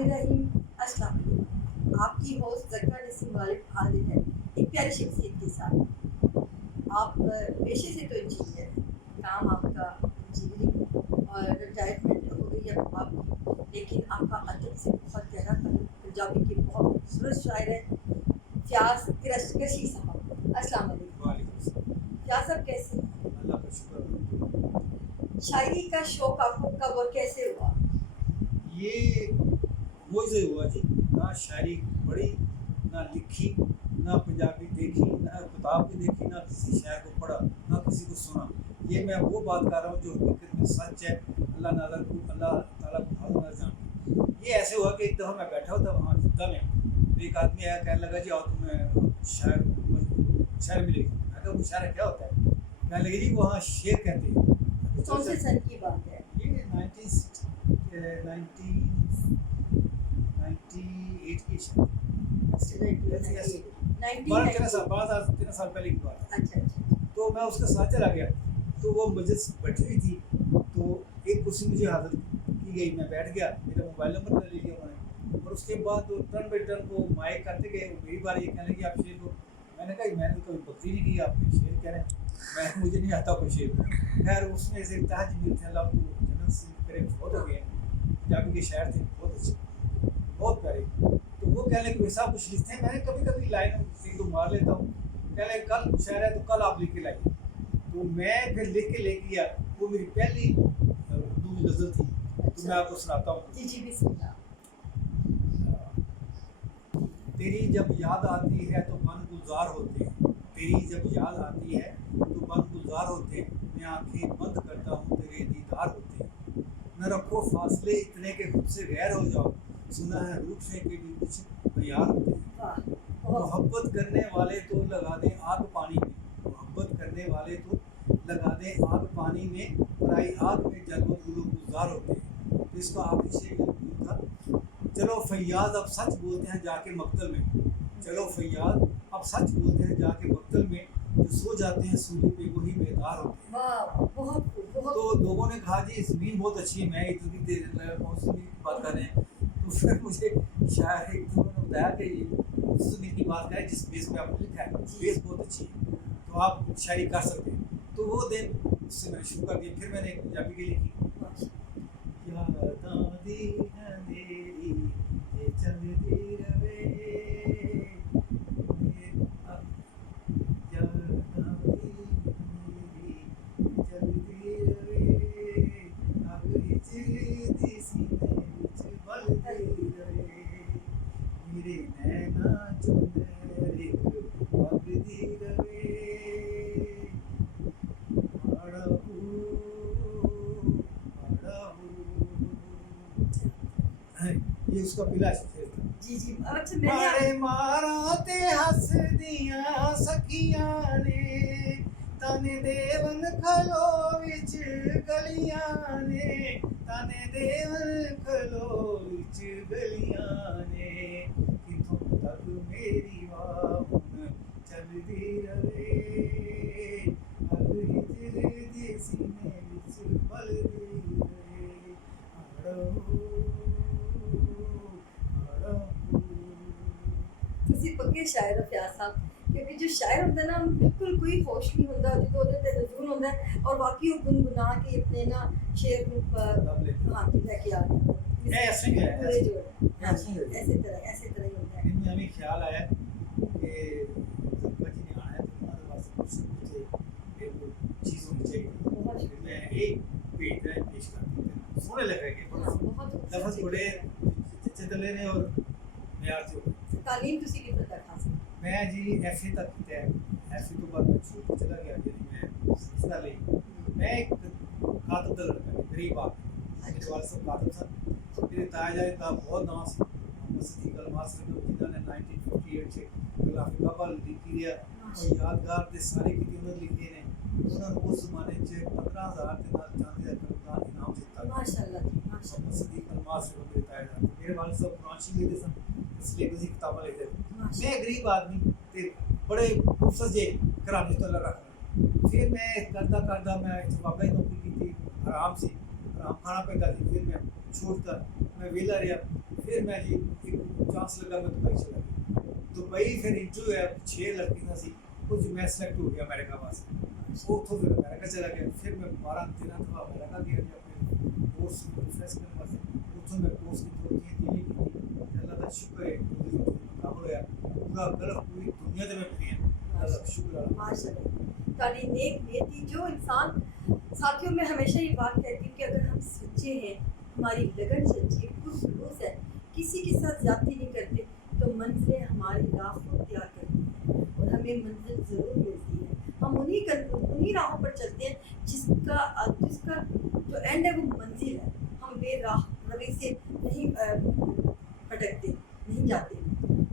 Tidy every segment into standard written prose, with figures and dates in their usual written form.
الرحمن السلام علیکم. آپ کی ہوسٹ زکا نسیم غالب حاضر ہے ایک پیاری شخصیت کے ساتھ. آپ پیشے سے تو انجینئر ہیں, کام آپ کا انجینئرنگ اور ریٹائرمنٹ ہو گئی اب آپ کی, لیکن آپ کا ادب سے بہت گہرا تعلق. پنجابی کے بہت خوبصورت شاعر ہیں فیاض قریشی صاحب. السلام علیکم. وعلیکم السلام. فیاض صاحب کیسے ہیں؟ اللہ کا شکر. شاعری کا شوق آپ کو کب اور کیسے ہوا؟ یہ موجے ہوا جی. نہ شاعری پڑھی, نہ لکھی, نہ پنجابی دیکھی, نہ کتاب کو دیکھی, نہ کسی شاعر کو پڑھا, نہ کسی کو سنا. یہ میں وہ بات کر رہا ہوں جو حقیقت میں سچ ہے. اللہ تعالیٰ کو حاضر جان. یہ ایسے ہوا کہ ایک دفعہ میں بیٹھا ہوتا وہاں جدہ میں, تو ایک آدمی آیا کہنے لگا جی آؤ تمہیں شاعر ملے گی. میں کہا مشاعرہ کیا ہوتا ہے؟ کہنے لگے جی وہاں شعر کہتے ہیں. کون سے سن کی بات ہے؟ یہ 1998 کی شاید 13 سال پہلے کی بات ہے. اچھا. تو میں اس کے ساتھ چلا گیا, تو وہ مجلس بیٹھی ہوئی تھی, تو ایک کرسی مجھے حاضر کی گئی. میں بیٹھ گیا, میرا موبائل نمبر لے لیا انہوں نے, اور اس کے بعد وہ ٹرن بائی ٹرن وہ مائک کرتے گئے. میری بار یہ کہنے لگی آپ شعر کو. میں نے کہا میں نے کبھی بکری نہیں کی, آپ نے شعر کہہ رہے ہیں, مجھے نہیں آتا کوئی شعر. خیر اس میں سے تاج میل تھے, اللہ کو جنت سے کرے, بہت ہو گئے. پنجابی کے شاعر تھے بہت اچھے, بہت پیارے. تو وہ کہنے لگے ویسا کچھ لکھتے ہیں. میں نے کبھی کبھی لائن ایک دو مار لیتا ہوں. کہنے لگے کل شاعر ہے تو کل آپ لکھ کے لائیے. تو میں پھر لکھ کے لے گیا. وہ میری پہلی اردو کی غزل تھی, تو میں آپ کو سناتا ہوں. جی بسم اللہ. تیری جب یاد آتی ہے تو من گلزار ہوتے ہیں, تیری جب یاد آتی ہے تو من گلزار ہوتے ہیں. میں آنکھیں بند کرتا ہوں تیرے دیدار ہوتے ہیں. نہ رکھو فاصلے اتنے کہ خود سے غیر ہو جاؤ, سنا ہے روٹ سے کہ بھی کچھ معیار ہوتے ہیں. محبت کرنے والے تو لگا دیں آگ پانی میں, محبت کرنے والے تو لگا دیں آگ پانی میں, پرائی آگ میں جلوہ گلزار ہوتے ہیں. تو اس کا آخری شعر یوں تھا, چلو فیاض اب سچ بولتے ہیں جا کے مقتل میں, چلو فیاض اب سچ بولتے ہیں جا کے مقتل میں, جو سو جاتے ہیں سولی پہ وہی بیدار ہوتے ہیں. تو لوگوں نے کہا جی زمین بہت اچھی ہے, میں اتنی دیر زمین کی بات کر رہے ہیں. تو پھر مجھے شاعر ایک دونوں نے بتایا کہ یہ اس زمین کی بات کریں جس بیس پہ آپ نے لکھا ہے, بیس بہت اچھی ہے, تو آپ شاعری کر سکتے ہیں. تو وہ دن اس سے میں نے شروع کر دیا. پھر میں نے ایک پنجابی کی لکھی, یاداں دی ہے میری یہ چلتی رہے, یاداں دی میری یہ چلتی رہے, اب ہجرتی سینے وچ بلدی رہے, میرے نینا چندر ایک وگدی رہے, آڑا یہ اس کا پہلا شعر تھا. جی بڑے ماراں تے ہس دیاں سکھیاں نے, تن دیون کھلو وچ گلیاں نے, تن دیون کھلو وچ گلیاں نے, کتھوں تک میری واہ چلدی رہے, اب ہجر دی سینے وچ بلدی رہے, تسی پکے شاعر ہو فیاض صاحب, کیونکہ جو شاعر ہوتا ہے نا بالکل کوئی ہوش نہیں ہوتا, جو نزول ہوتا ہے اور باقی وہ گنگنا کے اپنے نا شعر ہاں لے کے آ گیا. ایسے طرح ہی ہوتا ہے. ہمیں خیال آیا کہ زکا جی نے آنا ہے تو ہمارے پاس کچھ چیز ہونی چاہیے. میں ایک پیج پیش کرتی ہوں, سونے لگے گے لفظ بڑے چتلے نے اور معیار سے. تعلیم تسی کتنے تک حاصل؟ میں جی ایف اے تک کیا ہے, ایف اے تو بعد میں چھوٹ کو چلا گیا, یعنی میں سلسلہ لے. میں ایک کاتب کا لڑکا, غریب آدمی, میرے والد صاحب کاتب تھا. میرے تایا جائی کا بہت نام سے, محمد صدیق الماس جنہوں نے 1958 سے غلاف کعبہ لکھی دیا, اور یادگار دے سارے کتنے انہوں نے لکھے نے. انہوں نے اس زمانے 15,000 کے نال چاندی کا قلمدان انعام جیتا. ماشاءاللہ محمد صدیق الماس میرے تایا جائی. میرے والد صاحب قرآن شریف لکھتے سن, اس لیے کسی کتابیں لکھتے تھے. میں غریب آدمی تے بڑے خوبصورت جے گھرانے تو اللہ رکھنا. پھر میں کردا میں بابا ہی نوکری کی تھی, آرام سے آرام کھانا پہنتا تھی. پھر میں چھوڑتا, میں ویلا رہا. फिर मैं जी एक चांस लगा, मैं दुबई चला गया। दुबई फिर इंटरव्यू है, 6 लड़कियां सी, कुछ मैं सिलेक्ट हो गया अमेरिका वास्ते। उतो फिर अमेरिका चला गया, फिर मैं 12-13 दफा अमेरिका गया जी अपने कोर्स रिफ्रेश करने वास्ते। उतो मैं कोर्स की 2-3 की अल्लाह का शुक्र है मुकाबला होया, पूरा गल्फ पूरी दुनिया दे में फिरे अल्लाह का शुक्र है। माशाल्लाह ताली नेक नीति जो इंसान साथियों में हमेशा ये बात कहती हूँ कि अगर हम सच्चे हैं, हमारी लगन सच्ची है, पुरखलूस है, किसी के साथ ज्यादती नहीं करते, तो मंजिलें हमारी राह को तैयार करती हैं और हमें मंजिल ज़रूर मिलती है। हम उन्हीं राहों पर चलते हैं जिसका जो एंड है वो मंजिल है। हम बेराह रवि से नहीं भटकते, नहीं जाते।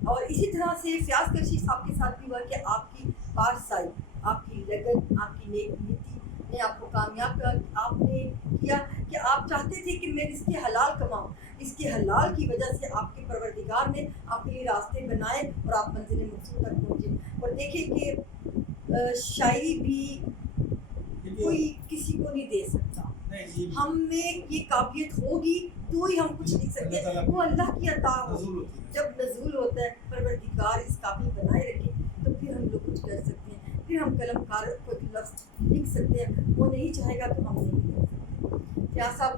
और इसी तरह से फयाज करशी साहब के साथ भी हुआ कि आपकी पारसाई, आपकी लगन, आपकी नेक नीति ने आपको कामयाब किया। आपने किया कि आप चाहते थे कि मैं इसके हलाल कमाऊँ, इसके हलाल की वजह से आपके परवरदिगार ने आपके लिए रास्ते बनाए और आप मंजिल मकसूद तक पहुँचे। और देखिए कि शायरी भी कोई किसी को नहीं दे सकता, हम में ये काबिलियत होगी तो ही हम कुछ लिख सकते हैं, वो अल्लाह की अता होगी। जब नज़ूल होता है, परवरदिगार इस काबिल बनाए रखे, तो फिर हम लोग कुछ कर सकते हैं, फिर हम कलमकार कोई लफ्ज़ लिख सकते हैं। वो नहीं चाहेगा तो हम नहीं लिख सकते। क्या साहब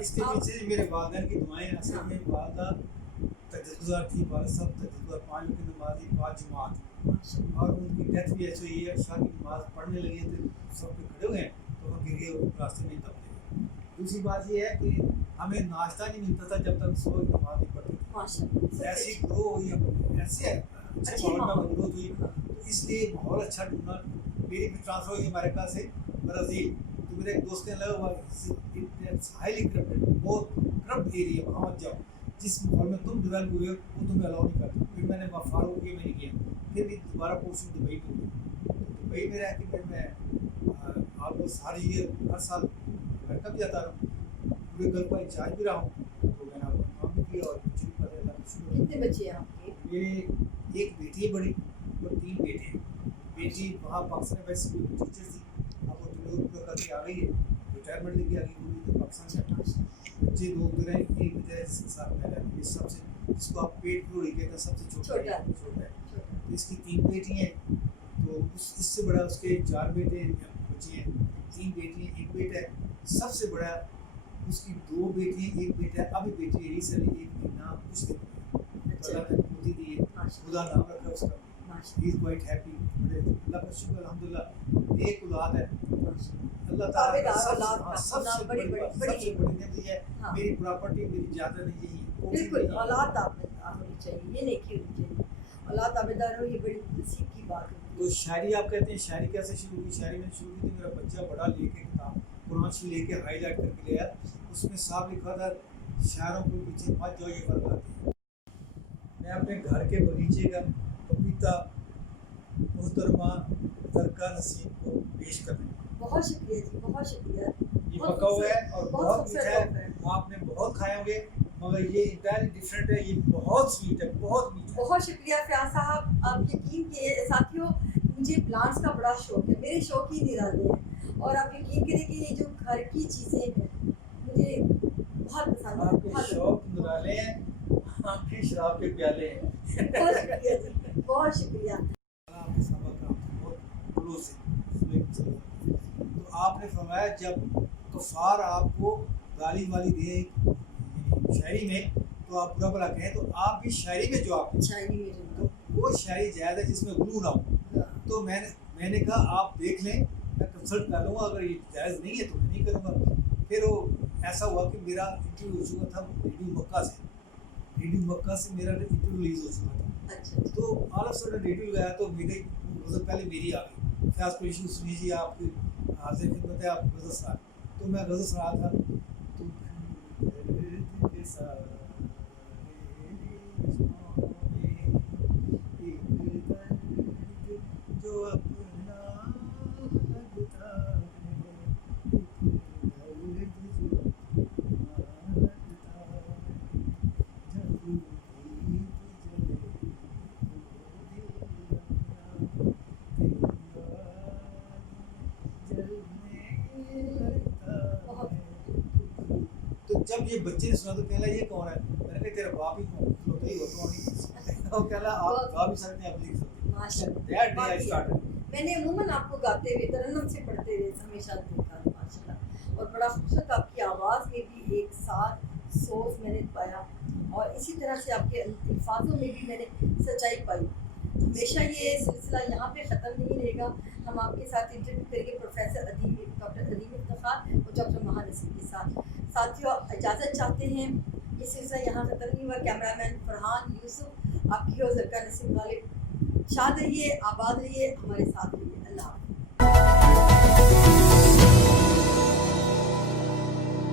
इसके पीछे मेरे वालिदैन की दुआएं, असल में वालिदा तजद्दुदार थी, वालिद साहब तजद्दुदार, 5 वक्त की नमाज़ी, 5 जमात, और उनकी डेथ भी ऐसी हुई है। शाह की नमाज़ पढ़ने लगे तो सब पे खड़े हुए हैं तो वो गिर गए, रास्ते में दब गए। दूसरी बात ये है कि हमें नाश्ता नहीं मिलता था जब तक सुबह की नमाज़ नहीं पढ़ते थे। ऐसी ग्रो हुई, हम ऐसे अच्छे माहौल में ग्रोथ हुई, तो इसलिए माहौल अच्छा ढूंढना। मेरी भी ट्रांसफ़र हुई अमेरिका से ब्राज़ील, तो मेरे एक दोस्त ने लगा हुआ हाईली करप्टेड, बहुत करप्ट एरिया, वहाँ मत जाओ, जिस माहौल में तुम डेवलप हुए हो वो तुम्हें अलाउ नहीं करता। फिर मैंने फारूक ये मैंने किया, फिर भी दोबारा पोस्टिंग दुबई में हुई। तो दुबई में रह के फिर मैं ऑलमोस्ट हर ईयर, हर साल अमेरिका भी जाता रहा हूँ, पूरे गल्फ का इंचार्ज भी रहा हूँ। तो मैंने अपना काम भी किया और मुझे भी पता है। कितने बच्चे हैं आपके? मेरे एक बेटी है बड़ी और 3 बेटे हैं। बेटी वहाँ पाकिस्तान में स्कूल में टीचर थी, अब वो दुनिया पूरा करके आ गई है, रिटायरमेंट लेके आ गई, वो भी तो पाकिस्तान में। बच्चे 2 उधर हैं, एक इधर है जिसके साथ मैं रहती हूँ, सबसे जिसको आप पेट पूरी कहते हैं, सबसे छोटा है। तो इसकी 3 बेटी हैं, तो इससे बड़ा उसके 4 बेटे बच्चे हैं, 3 बेटी हैं, 1 बेटा है। सबसे बड़ा उसकी 2 बेटी हैं, 1 बेटा है। अभी बेटी है रिसेंटली 1 महीना कुछ दिन अल्लाह ने खुदी दी है, खुदा नाम रखा उसका, ही इज क्वाइट हैप्पी। अल्लाह का शुक्र अल्हम्दुलिल्लाह, एक औलाद है। अल्लाह ताला सबसे बड़ी नेमत है। मेरी प्रॉपर्टी, मेरी जायदाद यही है। बिल्कुल, औलाद ताबेदार होनी चाहिए, ये नेकी होनी चाहिए। औलाद ताबेदार हो, ये बड़ी नसीब की बात है। तो शायरी आप कहते हैं, शायरी कैसे शुरू की? शायरी मैंने शुरू की थी, मेरा बच्चा बड़ा लेके किताब कुरान शरीफ लेके हाईलाइट करके ले आया, उसमें साफ लिखा था शायरों के पीछे मत जाओ, ये फर्क आती है। मैं अपने घर के बगीचे का पपीता मोहतरमा दरका नसीब को पेश कर रही हूँ। बहुत शुक्रिया जी, बहुत शुक्रिया। ये पका हुआ है और बहुत मीठा है, आपने बहुत खाए होंगे, मगर ये इंटायरली डिफरेंट है, ये बहुत स्वीट है, बहुत मीठा है। बहुत शुक्रिया फयाज साहब, आप यकीन किए साथियों, मुझे प्लांट्स का बड़ा शौक है, मेरे शौक ही निराले हैं, और आप यकीन करें कि ये जो घर की चीज़ें हैं मुझे बहुत पसंद है। आपके शौक निराले हैं, आपकी शराब के प्याले हैं। बहुत शुक्रिया जी, बहुत शुक्रिया। आपके सबक आपसे बहुत क्लोज है। तो आपने फरमाया जब कफार आपको गाली वाली दे शायरी में तो आप बुरा भला कहें, तो आप भी शायरी में जवाब दें। शायरी में तो वो शायरी जायज़ है जिसमें गुलू ना हो। तो मैंने कहा आप देख लें, मैं कंसल्ट कर लूँगा, अगर ये जायज़ नहीं है तो मैं नहीं करूँगा। फिर वो ऐसा हुआ कि मेरा इंटरव्यू हो चुका था रेडियो मक्का से मेरा इंटरव्यू रिलीज़ हो चुका था। अच्छा, तो ऑल ऑफ सडन रेडियो लगाया तो मेरे गज़ल पहले मेरी आ गई, फयाज कुरैशी सुनी जी आपकी हाजिर खिदमत है, आप गज़ल सुना। तो मैं गज़ल सुना था, जो अपना लगता तो जब ये बच्चे ने सुना तो कहला ये कौन है? मैंने कहा کہ تیرا باپ ہی تو ہی ہو تو نہیں وہ کہلا آپ گا بھی سکتے ہیں، آپ لکھ سکتے ہیں. ماشاءاللہ. That day I started. میں نے عموماً آپ کو گاتے ہوئے ترنم سے پڑھتے ہوئے ہمیشہ دیکھا ہے ماشاءاللہ، اور بڑا خوبصورت آپ کی آواز میں بھی ایک ساتھ سوز میں نے پایا، اور اسی طرح سے آپ کے الفاظوں میں بھی میں نے سچائی پائی. ہمیشہ یہ سلسلہ یہاں پہ ختم نہیں رہے گا، ہم آپ کے ساتھ انٹرویو کریں گے پروفیسر ڈاکٹر ادیم افتخار اور ڈاکٹر مہا نسیم کے ساتھ. ساتھیوں اجازت چاہتے ہیں، یہ سلسلہ یہاں ختم نہیں ہوا. کیمرہ مین فرحان یوسف، آپ کی ہو زرکا نسیم غالب. شاد رہیے، آباد رہیے، ہمارے ساتھ رہیے.